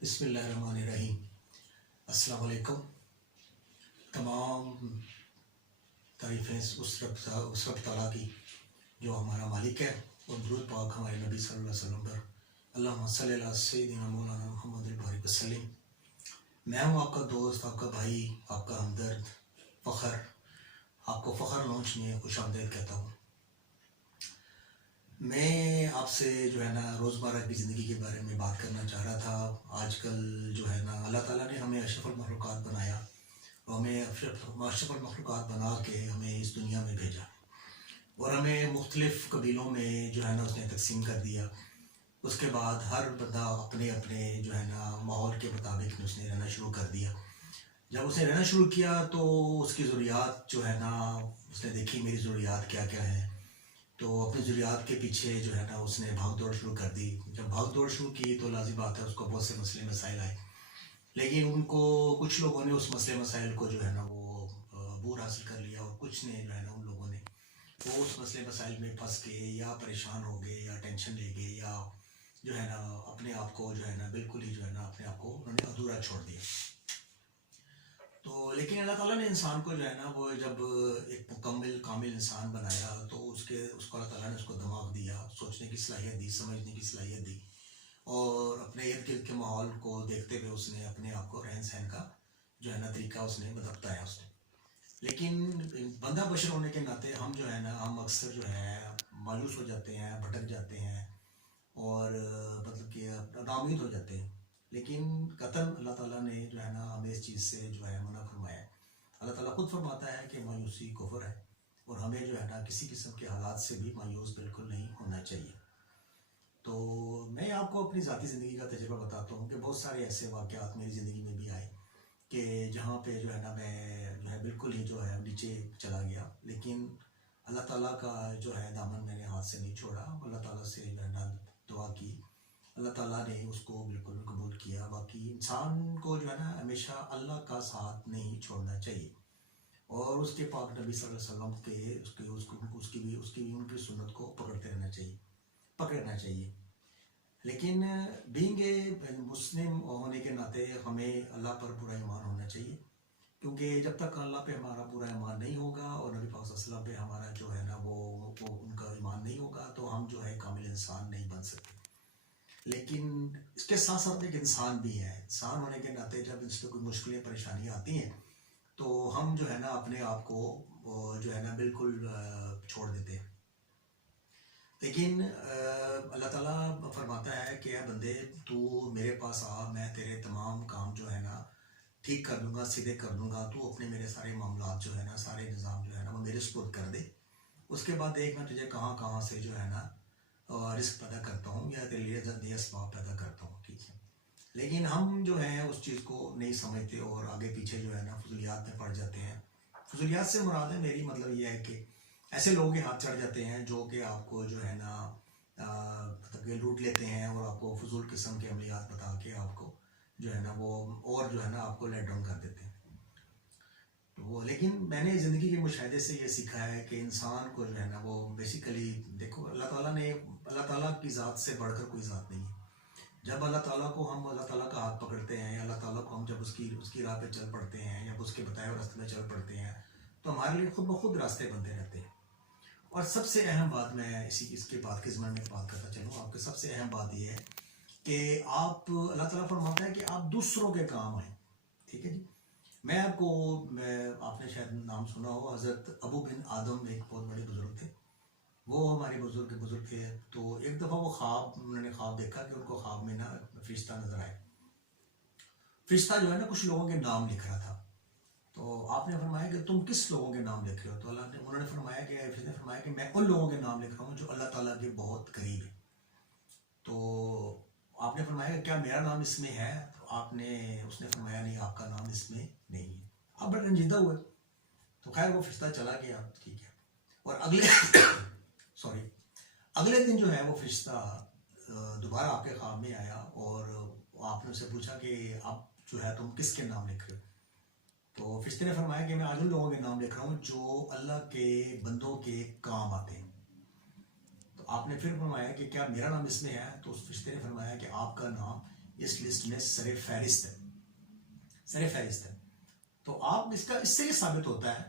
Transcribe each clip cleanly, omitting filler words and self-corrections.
बिस्मिल्लाहिर्रहमानिर्रहीम। अस्सलाम वालेकुम। तमाम तारीफ़ें उस रब तआला की जो हमारा मालिक है, और दुरूद पाक हमारे नबी सल्लल्लाहु अलैहि वसल्लम पर। अल्लाहुम्मा सल्लि अला सय्यिदिना मौलाना मुहम्मद बारिक वसल्लिम। मैं हूँ आपका दोस्त, आपका भाई, आपका हमदर्द फ़खर। आपको फ़खर लॉन्च में खुशामदीद कहता हूँ। मैं आपसे जो है ना रोज़मर्रा की ज़िंदगी के बारे में बात करना चाह रहा था। आजकल जो है ना अल्लाह ताला ने हमें अशरफुल मखलूक़ात बनाया, और हमें अशरफुल मखलूक़ात बना के हमें इस दुनिया में भेजा, और हमें मुख्तलिफ़ कबीलों में जो है ना उसने तकसीम कर दिया। उसके बाद हर बंदा अपने अपने जो है ना माहौल के मुताबिक उसने रहना शुरू कर दिया। जब उसने रहना शुरू किया तो उसकी ज़रूरियात जो है ना उसने देखी, मेरी ज़रूरियात क्या क्या हैं। तो अपनी ज़रूरियात के पीछे जो है ना उसने भाग दौड़ शुरू कर दी। जब भाग दौड़ शुरू की तो लाज़िम बात है उसको बहुत से मसले मसाइल आए, लेकिन उनको कुछ लोगों ने उस मसले मसाइल को जो है ना वो अबूर हासिल कर लिया, और कुछ ने जो है ना उन लोगों ने वो उस मसले मसाइल में फंस गए, या परेशान हो गए, या टेंशन ले गए, या जो है ना अपने आप को जो है ना बिल्कुल ही जो है ना अपने आप को उन्होंने अधूरा छोड़ दिया। तो लेकिन अल्लाह ताला ने इंसान को जो है ना वो जब एक मुकम्मल कामिल इंसान बनाया तो उसको अल्लाह ताला ने उसको दिमाग दिया, सोचने की सलाहियत दी, समझने की सलाहियत दी, और अपने इर्द गिर्द के माहौल को देखते हुए उसने अपने आप को रहन सहन का जो है ना तरीका उसने बताया उसने। लेकिन बंदा बशर होने के नाते हम जो है ना हम अक्सर जो है मायूस हो जाते हैं, भटक जाते हैं, और मतलब कि नाउम्मीद हो जाते हैं। लेकिन कतन अल्लाह ताला ने जो है ना हमें इस चीज़ से जो है मना फरमाया है। अल्लाह ताला खुद फरमाता है कि मायूसी कुफ्र है, और हमें जो है ना किसी किस्म के हालात से भी मायूस बिल्कुल नहीं होना चाहिए। तो मैं आपको अपनी ज़ाती ज़िंदगी का तजुर्बा बताता हूँ कि बहुत सारे ऐसे वाक़यात मेरी ज़िंदगी में भी आए कि जहाँ पे जो है ना मैं जो है बिल्कुल ही जो है नीचे चला गया, लेकिन अल्लाह ताला का जो है दामन मैंने हाथ से नहीं छोड़ा। अल्लाह ताला से जो है ना दुआ की, अल्लाह ताला ने उसको बिल्कुल कबूल किया। बाकी इंसान को जो है ना हमेशा अल्लाह का साथ नहीं छोड़ना चाहिए, और उसके पाक नबी सल्लल्लाहु अलैहि वसल्लम के उसकी भी उनकी सुन्नत को पकड़ना चाहिए। लेकिन बीइंग ए मुस्लिम होने के नाते हमें अल्लाह पर पूरा ईमान होना चाहिए, क्योंकि जब तक अल्लाह पे हमारा पूरा ईमान नहीं होगा और नबी पाक सल्लल्लाहु अलैहि वसल्लम पे हमारा जो है ना वो उनका ईमान नहीं होगा, तो हम जो है कामिल इंसान नहीं बन सकते। लेकिन इसके साथ साथ एक इंसान भी है। इंसान होने के नाते जब इसमें कोई मुश्किलें परेशानियाँ आती हैं तो हम जो है ना अपने आप को जो है ना बिल्कुल छोड़ देते हैं। लेकिन अल्लाह ताला फरमाता है कि यार बंदे तू मेरे पास आ, मैं तेरे तमाम काम जो है ना ठीक कर दूंगा, सीधे कर दूंगा। तू अपने मेरे सारे मामला जो है ना सारे निज़ाम जो है ना वो मेरे सुपुर्द कर दे। उसके बाद देख मैं तुझे कहाँ कहाँ से जो है ना रिस्क पैदा करता हूँ, या तेरे लिए नए असबाब पैदा करता हूँ। ठीक है, लेकिन हम जो है उस चीज़ को नहीं समझते, और आगे पीछे जो है ना फजूलियात में पड़ जाते हैं। फजूलियात से मुराद है मेरी मतलब ये है कि ऐसे लोगों के हाथ चढ़ जाते हैं जो कि आपको जो है ना मतलब कि लूट लेते हैं, और आपको फजूल किस्म के अमलियात बता के आपको जो है ना वो और जो है ना आपको लेट डाउन कर देते हैं। तो वो लेकिन मैंने ज़िंदगी के मुशाहिदे से ये सीखा है कि इंसान को जो है ना वो बेसिकली देखो अल्लाह ताला की ज़ात से बढ़कर कोई ज़ात नहीं है। जब अल्लाह ताला को हम अल्लाह ताला का हाथ पकड़ते हैं, या अल्लाह ताला को हम जब उसकी राह पे चल पड़ते हैं, या उसके बताए हुए रास्ते में चल पड़ते हैं, तो हमारे लिए खुद ब खुद रास्ते बनते रहते हैं। और सबसे अहम बात मैं इसके बाद के ज़माने में बात करता चलूँ आपके, सबसे अहम बात यह है कि आप अल्लाह ताला फरमाता है कि आप दूसरों के काम आए। ठीक है जी। आपने शायद नाम सुना हो, हज़रत अबू बिन आदम एक बहुत बड़े बुज़ुर्ग थे। वो हमारे बुज़ुर्ग थे। तो एक दफ़ा उन्होंने ख्वाब देखा कि उनको ख्वाब में ना फरिश्ता नज़र आए। फरिश्ता जो है ना कुछ लोगों के नाम लिख रहा था। तो आपने फरमाया कि तुम किस लोगों के नाम लिख रहे हो? तो उन्होंने फरमाया कि मैं उन लोगों के नाम लिख रहा हूँ जो अल्लाह ताला के बहुत करीब है। तो आपने फरमाया कि क्या मेरा नाम इसमें है? तो उसने फरमाया नहीं, आपका नाम इसमें नहीं है। आप बड़े रंजीदा हुए। तो खैर वो फरिश्ता चला गया। ठीक है, और अगले दिन जो है वो फरिश्ता दोबारा आपके ख्वाब में आया, और आपने उससे पूछा कि आप जो है तुम किसके नाम लिख रहे हो? तो फरिश्ते ने फरमाया कि मैं आज उन लोगों के नाम लिख रहा हूँ जो अल्लाह के बंदों के काम आते हैं। तो आपने फिर फरमाया कि क्या मेरा नाम इसमें है? तो उस फरिश्ते ने फरमाया कि आपका नाम इस लिस्ट में सरे फहरिस्त है, सरे फहरिस्त है। तो आप इसका इससे ये साबित होता है,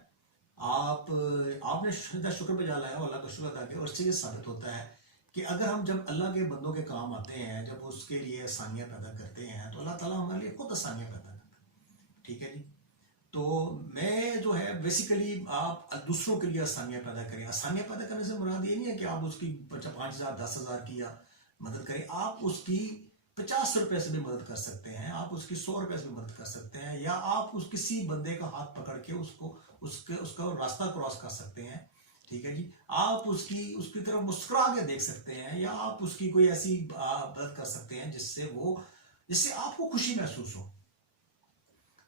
आपने शुक्र पे लाया हो, अल्लाह का शुक्र अदा किया, और इससे ये साबित होता है कि अगर हम जब अल्लाह के बंदों के काम आते हैं, जब उसके लिए आसानियाँ पैदा करते हैं, तो अल्लाह ताला हमारे लिए खुद आसानियाँ पैदा करता है। ठीक है जी। तो मैं जो है बेसिकली आप दूसरों के लिए आसानियाँ पैदा करें। आसानियाँ पैदा करने से मुराद ये नहीं है कि आप उसकी 5,000 10,000 की या मदद करें, आप उसकी 50 रुपए से भी मदद कर सकते हैं, आप उसकी 100 रुपए से भी मदद कर सकते हैं, या आप उस किसी बंदे का हाथ पकड़ के उसका रास्ता क्रॉस कर सकते हैं। ठीक है जी। आप उसकी तरफ मुस्कुरा के देख सकते हैं, या आप उसकी कोई ऐसी मदद कर सकते हैं जिससे आपको खुशी महसूस हो।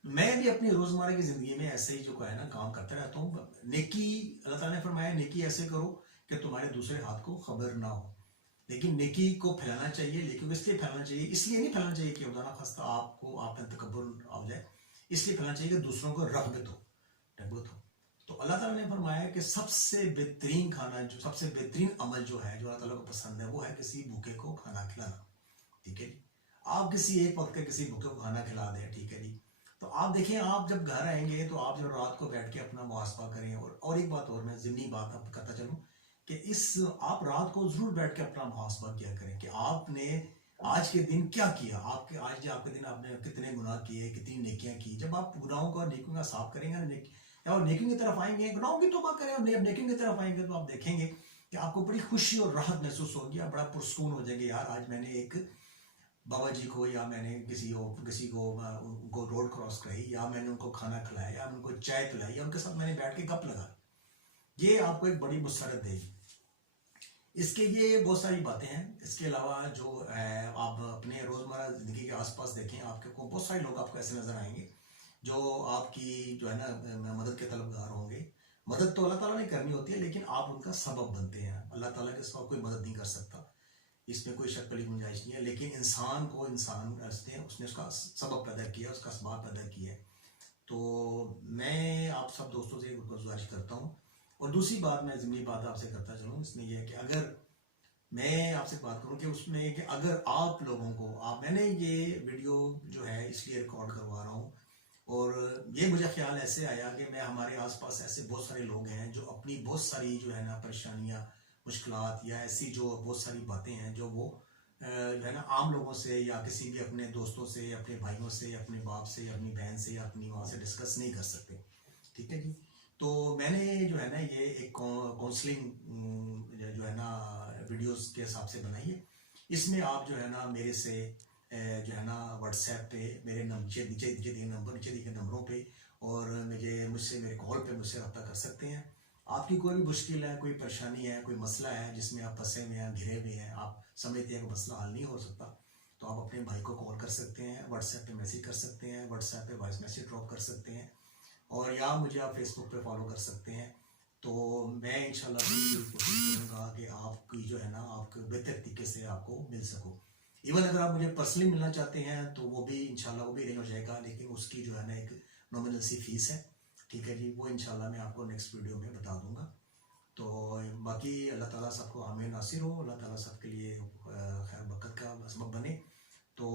मैं भी अपनी रोजमर्रा की जिंदगी में ऐसे ही जो है ना काम करता रहता हूँ। नेकी, अल्लाह ताला ने फरमाया नेकी ऐसे करो कि तुम्हारे दूसरे हाथ को खबर ना हो। लेकिन नेकी को फैलाना चाहिए, लेकिन इसलिए फैलाना चाहिए, इसलिए नहीं फैलाना चाहिए कि खुदा ना खास्ता आपको आप में तकब्बुर आ जाए, इसलिए फैलाना चाहिए कि दूसरों को रग़बत हो। तो अल्लाह ताला ने फरमाया कि सबसे बेहतरीन खाना, जो सबसे बेहतरीन अमल जो है, जो अल्लाह ताला को पसंद है, वो है किसी भूखे को खाना खिलाना। ठीक है जी। आप किसी एक वक्त के किसी भूखे को खाना खिला दें, ठीक है जी। तो आप देखें, आप जब घर आएंगे तो आप जब रात को बैठ के अपना मुहासबा करें। और एक बात और मैं ज़िमनी बात अब करता चलूं कि आप रात को जरूर बैठ के अपना मुहासबा किया करें कि आपने आज के दिन क्या किया, आपके दिन आपने कितने गुनाह किए, कितनी नेकियां की। जब आप गुनाहों को और नेकियों का साफ करेंगे और नेकियों की तरफ आएंगे, गुनाहों की तौबा करें और नेकियों की तरफ आएंगे, तो आप देखेंगे कि आपको बड़ी खुशी और राहत महसूस होगी, आप बड़ा पुरस्कून हो जाएंगे। यार आज मैंने एक बाबा जी को, या मैंने किसी को उनको रोड क्रॉस कराई, या मैंने उनको खाना खिलाया, या उनको चाय पिलाई, या उनके साथ मैंने बैठ के गप लगा, ये आपको एक बड़ी मुसरत देगी। इसके ये बहुत सारी बातें हैं। इसके अलावा जो है, आप अपने रोजमर्रा जिंदगी के आसपास देखें, आपको बहुत सारे लोग आपको ऐसे नजर आएंगे जो आपकी जो है ना मदद के तलबगार होंगे। मदद तो अल्लाह ताला ने करनी होती है, लेकिन आप उनका सबब बनते हैं। अल्लाह ताला के सिवा कोई मदद नहीं कर सकता, इसमें कोई शक वाली गुंजाइश नहीं है। लेकिन इंसान को उसने उसका सबब पैदा किया, उसका असबाब पैदा किया है। तो मैं आप सब दोस्तों से गुजारिश करता हूँ। और दूसरी बात मैं ज़िम्मी बात आपसे करता चलूँ, इसमें यह है कि अगर मैं आपसे बात करूँ कि उसमें कि अगर आप लोगों को मैंने ये वीडियो जो है इसलिए रिकॉर्ड करवा रहा हूँ, और ये मुझे ख्याल ऐसे आया कि मैं हमारे आसपास ऐसे बहुत सारे लोग हैं जो अपनी बहुत सारी जो है ना परेशानियाँ, मुश्किलात, या ऐसी जो बहुत सारी बातें हैं जो वो जो है ना आम लोगों से, या किसी भी अपने दोस्तों से, अपने भाइयों से, अपने बाप से, अपनी बहन से, या अपनी माँ से डिस्कस नहीं कर सकते। ठीक है जी। तो मैंने जो है ना ये एक काउंसलिंग जो है ना वीडियोस के हिसाब से बनाई है। इसमें आप जो है ना मेरे से जो है ना व्हाट्सएप पे मेरे नीचे दिए नंबरों पे, और मेरे कॉल पे मुझसे रब्ता कर सकते हैं। आपकी कोई भी मुश्किल है, कोई परेशानी है, कोई मसला है जिसमें आप फंसे हुए हैं, घिरे हुए हैं, आप समझते हैं कि मसला हल नहीं हो सकता, तो आप अपने भाई को कॉल कर सकते हैं, व्हाट्सएप पे मैसेज कर सकते हैं, व्हाट्सएप पे वॉइस मैसेज ड्रॉप कर सकते हैं, और या मुझे आप फेसबुक पे फॉलो कर सकते हैं। तो मैं इंशाल्लाह पूरी कोशिश करूँगा कि आपकी जो है ना आपको बेहतर तरीके से आपको मिल सकूँ। इवन अगर आप मुझे पर्सनली मिलना चाहते हैं तो वो भी इंशाल्लाह वो भी अरेंज हो जाएगा, लेकिन उसकी जो है ना एक नॉमिनल सी फीस है। ठीक है जी। वो इंशाल्लाह मैं आपको नेक्स्ट वीडियो में बता दूंगा। तो बाकी अल्लाह ताला सबको हमें नासिर हो, अल्लाह ताला सबके लिए खैर बरकत का सबब बने। तो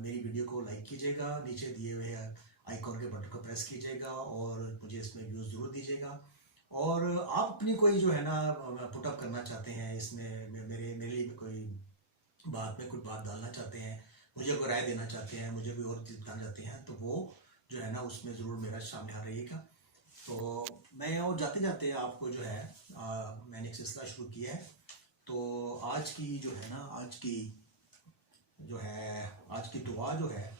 मेरी वीडियो को लाइक कीजिएगा, नीचे दिए हुए आइकॉन के बटन को प्रेस कीजिएगा, और मुझे इसमें व्यूज़ ज़रूर दीजिएगा। और आप अपनी कोई जो है ना पुटअप करना चाहते हैं, इसमें मेरे लिए कोई बात में कुछ बात डालना चाहते हैं, मुझे कोई राय देना चाहते हैं, मुझे कोई और चीज़ बताना चाहते हैं, तो वो जो है ना उसमें ज़रूर मेरा शामिल रहिएगा। तो मैं और जाते जाते आपको जो है मैंने एक सिलसिला शुरू किया है। तो आज की जो है ना आज की दुआ जो है,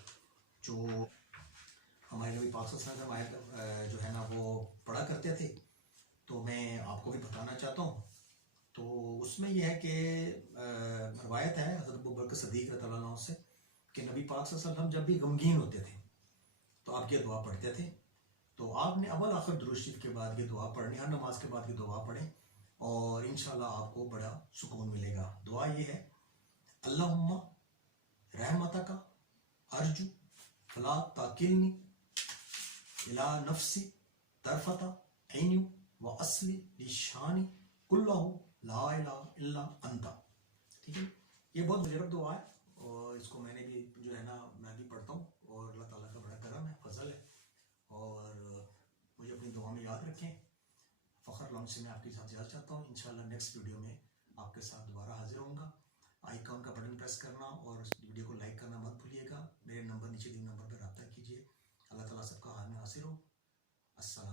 जो हमारे नबी पाक सल्लल्लाहु अलैहि वसल्लम जो है ना वो पढ़ा करते थे, तो मैं आपको भी बताना चाहता हूँ। तो उसमें यह है कि रवायत है हज़रत अबू बकर सिद्दीक़ रज़ियल्लाहु अन्हु से कि नबी पाक सल्लल्लाहु अलैहि वसल्लम जब भी गमगीन होते थे तो आप ये दुआ पढ़ते थे। तो आपने अव्वल आखिर दुरूद शरीफ के बाद ये दुआ पढ़नी, हर नमाज के बाद ये दुआ पढ़ें, और इंशाल्लाह आपको बड़ा सुकून मिलेगा। दुआ ये है, अल्लाहुम्मा रहमतका अर्जू फला ताकिलनी इला नफ्सी तरफता ऐनी व असली लिशानी कुल्लहु ला इलाहा इल्ला अंता। ठीक है, ये बहुत मुजरब दुआ है, और इसको मैंने भी जो है ना मैं भी पढ़ता हूँ, और अल्लाह ताला का बड़ा करम है, फजल है। और मुझे अपनी दुआ में याद रखें। फ़खर लम्ह से मैं आपके साथ इजाज़त चाहता हूँ। इंशाल्लाह नेक्स्ट वीडियो में आपके साथ दोबारा हाजिर होऊंगा। आइकॉन का बटन प्रेस करना और वीडियो को लाइक करना मत भूलिएगा। मेरे नंबर नीचे दिए नंबर पर रब्ता कीजिए। अल्लाह ताला सबका हाल में हासिल हो। अस्सलाम।